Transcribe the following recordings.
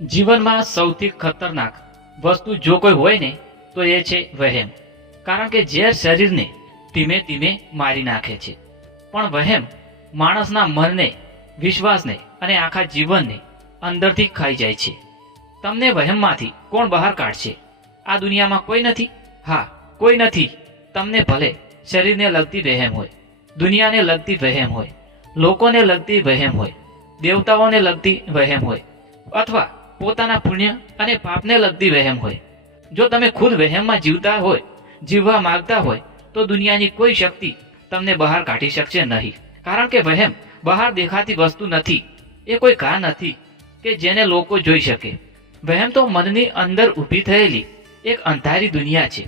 જીવનમાં સૌથી ખતરનાક વસ્તુ જો કોઈ હોય ને તો એ છે વહેમ. કારણ કે ઝેર શરીરને ધીમે ધીમે મારી નાખે છે, પણ વહેમ માણસના મનને, વિશ્વાસને અને આખા જીવનને અંદરથી ખાઈ જાય છે. તમને વહેમમાંથી કોણ બહાર કાઢશે? આ દુનિયામાં કોઈ નથી. હા, કોઈ નથી. તમને ભલે શરીરને લગતી વહેમ હોય, દુનિયાને લગતી વહેમ હોય, લોકોને લગતી વહેમ હોય, દેવતાઓને લગતી વહેમ હોય, અથવા પોતાના પુણ્ય અને પાપને લગતી વહેમ હોય. જો તમે ખુદ વહેમમાં જીવતા હોય, જીવવા માંગતા હોય, તો દુનિયાની કોઈ શક્તિ તમને બહાર કાઢી શકશે નહીં. કારણ કે વહેમ બહાર દેખાતી વસ્તુ નથી. એ કોઈ કાર નથી કે જેને લોકો જોઈ શકે. વહેમ તો મનની અંદર ઊભી થયેલી એક અંધારી દુનિયા છે,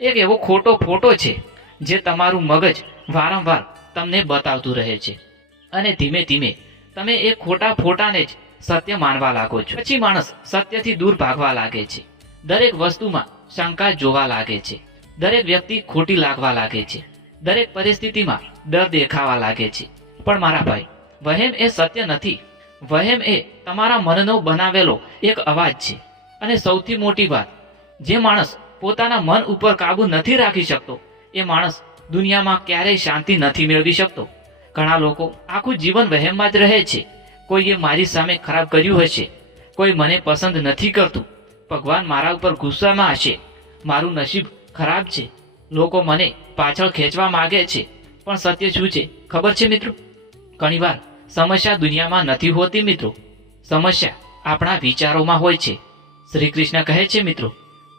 એક એવો ખોટો ફોટો છે જે તમારું મગજ વારંવાર તમને બતાવતું રહે છે, અને ધીમે ધીમે તમે એ ખોટા ફોટાને જ સત્ય માનવા લાગો છો. પછી માણસ સત્યથી દૂર ભાગવા લાગે છે, દરેક વસ્તુમાં શંકા જોવા લાગે છે, દરેક વ્યક્તિ ખોટી લાગવા લાગે છે, દરેક પરિસ્થિતિમાં ડર દેખાવા લાગે છે. પણ મારા ભાઈ, વહેમ એ સત્ય નથી. વહેમ એ તમારા મનનો બનાવેલો એક અવાજ છે. અને સૌથી મોટી વાત, જે માણસ પોતાના મન ઉપર કાબુ નથી રાખી શકતો, એ માણસ દુનિયામાં ક્યારેય શાંતિ નથી મેળવી શકતો. ઘણા લોકો આખું જીવન વહેમમાં જ રહે છે. કોઈએ મારી સામે ખરાબ કર્યું હશે, કોઈ મને પસંદ નથી કરતું, ભગવાન મારા ઉપર ગુસ્સામાં હશે, મારું નસીબ ખરાબ છે, લોકો મને પાછળ ખેંચવા માંગે છે. પણ સત્ય શું છે ખબર છે મિત્રો? ઘણીવાર સમસ્યા દુનિયામાં નથી હોતી મિત્રો, સમસ્યા આપણા વિચારોમાં હોય છે. શ્રી કૃષ્ણ કહે છે મિત્રો,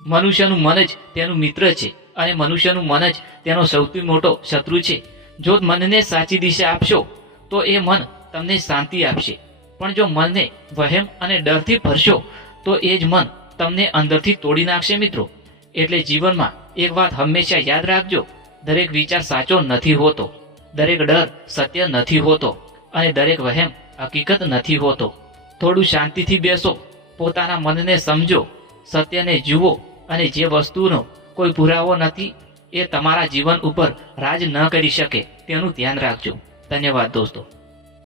મનુષ્યનું મન જ તેનું મિત્ર છે, અને મનુષ્યનું મન જ તેનો સૌથી મોટો શત્રુ છે. જો મનને સાચી દિશા આપશો તો એ મન તમને શાંતિ આપશે, પણ જો મનને વહેમ અને ડરથી ભરશો તો એ જ મન તમને અંદરથી તોડી નાખશે મિત્રો. એટલે જીવનમાં એક વાત હંમેશા યાદ રાખજો, દરેક વિચાર સાચો નથી હોતો, દરેક ડર સત્ય નથી હોતો, અને દરેક વહેમ હકીકત નથી હોતો. થોડું શાંતિથી બેસો, પોતાના મનને સમજો, સત્યને જુઓ, અને જે વસ્તુનો કોઈ પુરાવો નથી એ તમારા જીવન ઉપર રાજ ન કરી શકે તેનું ધ્યાન રાખજો. ધન્યવાદ દોસ્તો.